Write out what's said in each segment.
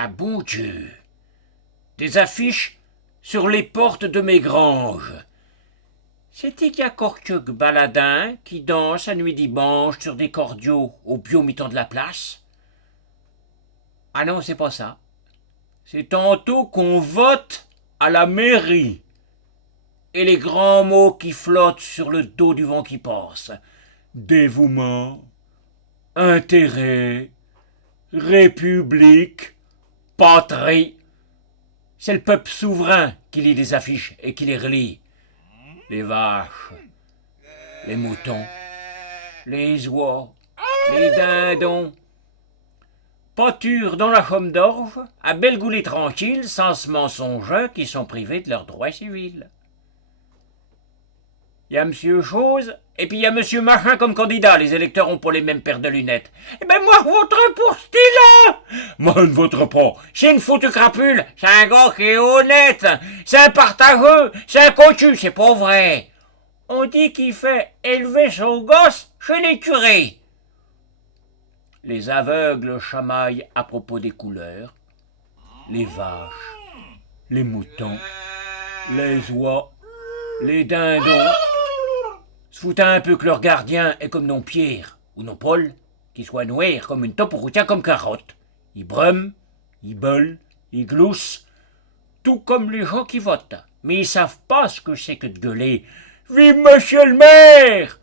Ah bon Dieu! Des affiches sur les portes de mes granges. C'est-il qu'il y a quelques baladins qui dansent à nuit dimanche sur des cordiaux au bio-mi-temps de la place? Ah non, c'est pas ça. C'est tantôt qu'on vote à la mairie. Et les grands mots qui flottent sur le dos du vent qui passe. Dévouement, intérêt, république, patrie. C'est le peuple souverain qui lit les affiches et qui les relit. Les vaches, les moutons, les oies, les dindons. Pâture dans la chaume d'orge, à belgouler tranquille, sans ce mensongeux qui sont privés de leurs droits civils. Il y a monsieur Chose, et puis il y a monsieur Machin comme candidat. Les électeurs ont pas les mêmes paires de lunettes. Eh ben moi, je voterai pour ce là. Moi, je ne voterai pas. C'est une foutue crapule. C'est un gars qui est honnête. C'est un partageux. C'est un cocu. C'est pas vrai. On dit qu'il fait élever son gosse chez les curés. Les aveugles chamaillent à propos des couleurs. Les vaches, les moutons, les oies, les dindons se foutent un peu que leur gardien est comme non Pierre ou non Paul, qui soit noir comme une taupe ou tient comme carotte. Ils brument, ils beulent, ils gloussent, tout comme les gens qui votent. Mais ils savent pas ce que c'est que de gueuler « Vive monsieur le maire !»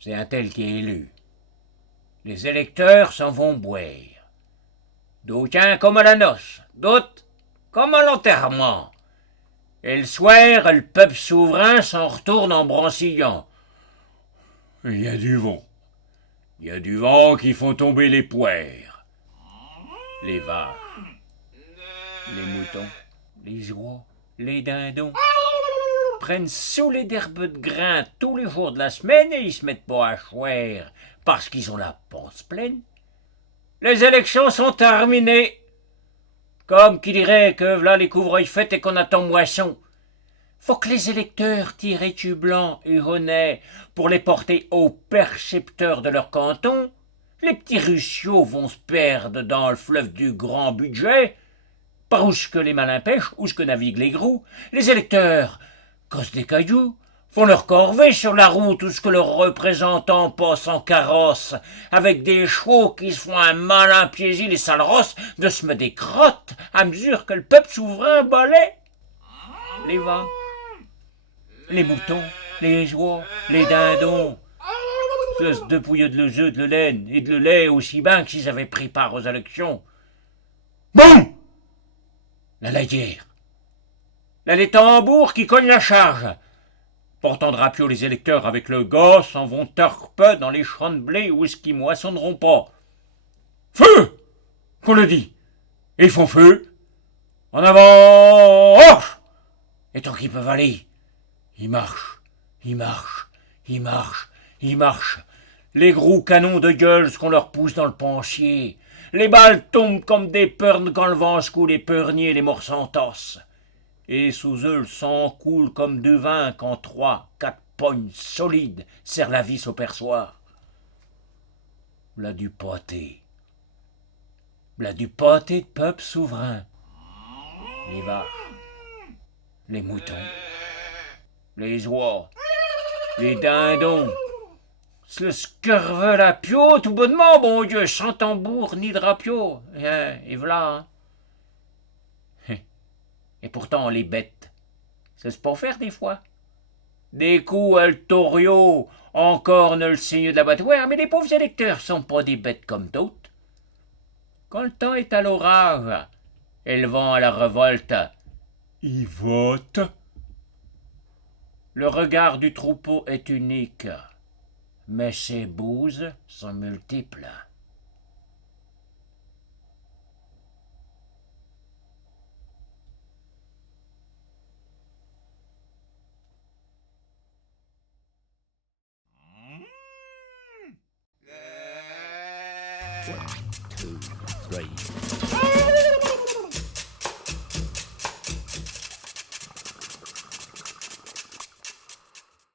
C'est un tel qui est élu. Les électeurs s'en vont boire. D'aucuns comme à la noce, d'autres comme à l'enterrement. Et le soir, le peuple souverain s'en retourne en brancillant. Il y a du vent. Il y a du vent qui font tomber les poires. Les vaches, les moutons, les oies, les dindons prennent sous les d'herbes de grain tous les jours de la semaine et ils se mettent pas à choir parce qu'ils ont la panse pleine. Les élections sont terminées. Comme qui dirait que voilà les couvre-œil faits et qu'on attend moisson. Faut que les électeurs tirent écus blancs et honnêts pour les porter aux percepteurs de leur canton. Les petits ruciots vont se perdre dans le fleuve du grand budget. Par où ce que les malins pêchent, où ce que naviguent les gros. Les électeurs cassent des cailloux, font leur corvée sur la route où ce que leurs représentants passent en carrosse, avec des chevaux qui se font un malin plaisir, les sales rosses, de se mettre des crottes à mesure que le peuple souverain balait. Les vaches, les moutons, les oies, les dindons, se dépouillaient de l'œuf, de la laine et de le lait aussi bien que s'ils avaient pris part aux élections. Boum! La laitière. Là, les tambours qui cognent la charge. Portant Drapio, les électeurs avec le gosse s'en vont torpeux dans les champs de blé où est-ce qu'ils moissonneront pas. Feu! Qu'on le dit. Et ils font feu. En avant! Orche! Et tant qu'ils peuvent aller, ils marchent, ils marchent, ils marchent, ils marchent. Les gros canons de gueule qu'on leur pousse dans le pensier. Les balles tombent comme des pernes quand le vent secoue les peurniers et les morts s'entassent. Et sous eux le sang coule comme du vin quand 3, 4 pognes solides serrent la vis au perçoir. V'là du pâté. V'là du pâté de peuple souverain. Les vaches, les moutons, les oies, les dindons, se le scurve la pio tout bonnement, bon Dieu, sans tambour ni drapio. Et v'là, hein. Et pourtant les bêtes, c'est se pas faire des fois. Des coups à le torio, encore ne le signe de l'abattoir, mais les pauvres électeurs sont pas des bêtes comme d'autres. Quand le temps est à l'orage et le vent à la révolte, ils votent. Le regard du troupeau est unique, mais ses bouses sont multiples. One, two, three.